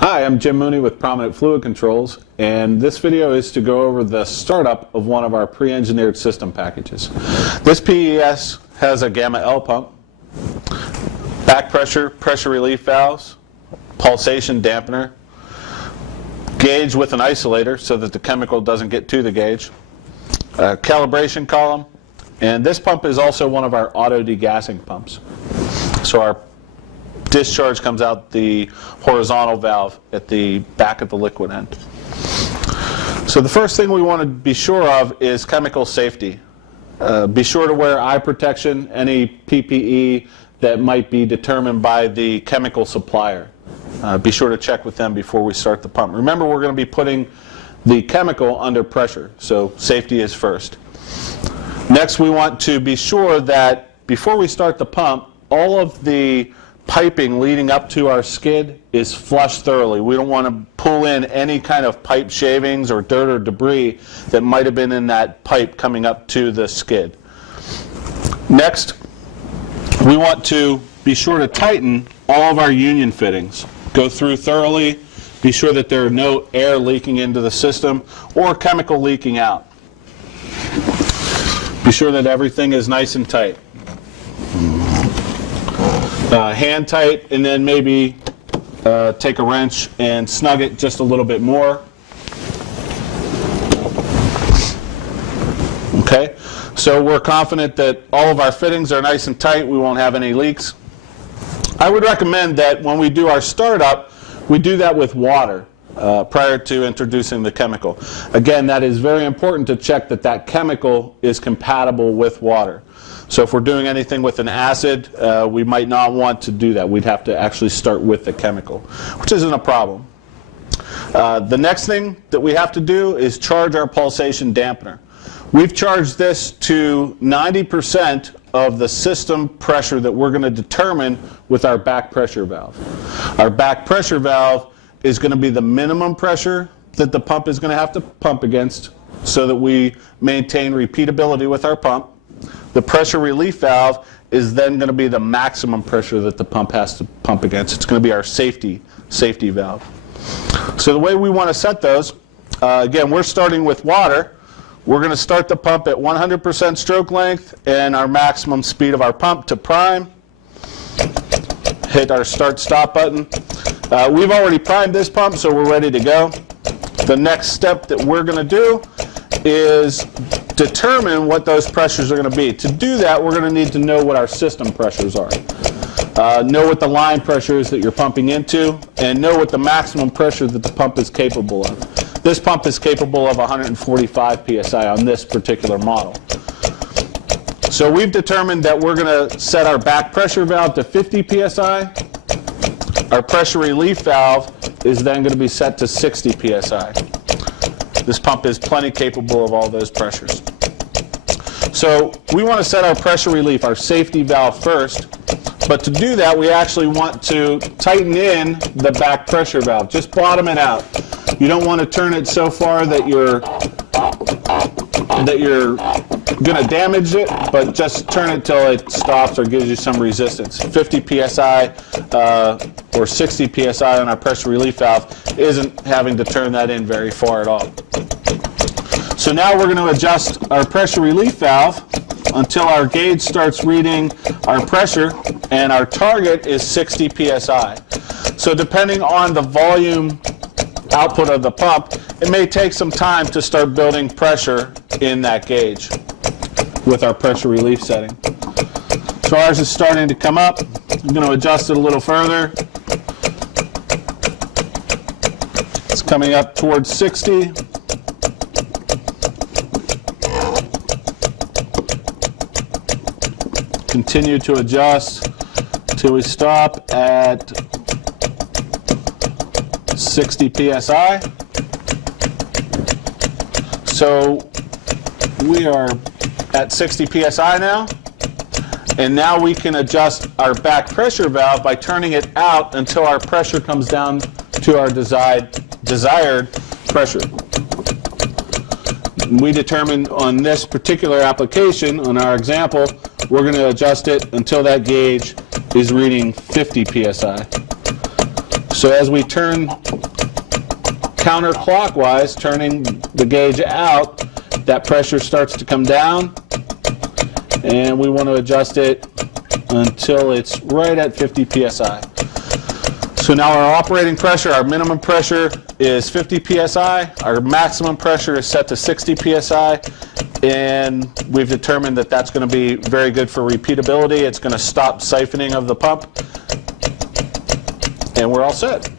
Hi, I'm Jim Mooney with ProMinent Fluid Controls, and this video is to go over the startup of one of our pre-engineered system packages. This PES has a gamma L pump, back pressure, pressure relief valves, pulsation dampener, gauge with an isolator so that the chemical doesn't get to the gauge, a calibration column, and this pump is also one of our auto degassing pumps. So our discharge comes out the horizontal valve at the back of the liquid end. So the first thing we want to be sure of is chemical safety. Be sure to wear eye protection, any PPE that might be determined by the chemical supplier. Be sure to check with them before we start the pump. Remember, we're going to be putting the chemical under pressure, so safety is first. Next, we want to be sure that before we start the pump, all of the piping leading up to our skid is flushed thoroughly. We don't want to pull in any kind of pipe shavings or dirt or debris that might have been in that pipe coming up to the skid. Next, we want to be sure to tighten all of our union fittings. Go through thoroughly, be sure that there are no air leaking into the system or chemical leaking out. Be sure that everything is nice and tight. Hand tight, and then maybe take a wrench and snug it just a little bit more. Okay, so we're confident that all of our fittings are nice and tight. We won't have any leaks. I would recommend that when we do our startup, we do that with water prior to introducing the chemical. Again, that is very important to check that that chemical is compatible with water. So if we're doing anything with an acid, we might not want to do that. We'd have to actually start with the chemical, which isn't a problem. The next thing that we have to do is charge our pulsation dampener. We've charged this to 90% of the system pressure that we're going to determine with our back pressure valve. Our back pressure valve is going to be the minimum pressure that the pump is going to have to pump against so that we maintain repeatability with our pump. The pressure relief valve is then going to be the maximum pressure that the pump has to pump against. It's going to be our safety valve. So the way we want to set those, again, we're starting with water. We're going to start the pump at 100% stroke length and our maximum speed of our pump to prime. Hit our start-stop button. We've already primed this pump, so we're ready to go. The next step that we're going to do is determine what those pressures are going to be. To do that, we're going to need to know what our system pressures are. Know what the line pressure is that you're pumping into, and know what the maximum pressure that the pump is capable of. This pump is capable of 145 psi on this particular model. So we've determined that we're going to set our back pressure valve to 50 psi. Our pressure relief valve is then going to be set to 60 psi. This pump is plenty capable of all those pressures. So we want to set our pressure relief, our safety valve first. But to do that, we actually want to tighten in the back pressure valve. Just bottom it out. You don't want to turn it so far that you're going to damage it, but just turn it till it stops or gives you some resistance. 50 psi or 60 psi on our pressure relief valve isn't having to turn that in very far at all. So now we're going to adjust our pressure relief valve until our gauge starts reading our pressure, and our target is 60 psi. So depending on the volume output of the pump, it may take some time to start building pressure in that gauge with our pressure relief setting. So ours is starting to come up. I'm going to adjust it a little further. It's coming up towards 60. Continue to adjust until we stop at 60 psi. So we are at 60 psi now, and now we can adjust our back pressure valve by turning it out until our pressure comes down to our desired pressure. We determined on this particular application, on our example, we're going to adjust it until that gauge is reading 50 psi. So as we turn counterclockwise, turning the gauge out, that pressure starts to come down, and we want to adjust it until it's right at 50 psi. So now our operating pressure, our minimum pressure is 50 psi, our maximum pressure is set to 60 psi, and we've determined that that's going to be very good for repeatability. It's going to stop siphoning of the pump, and we're all set.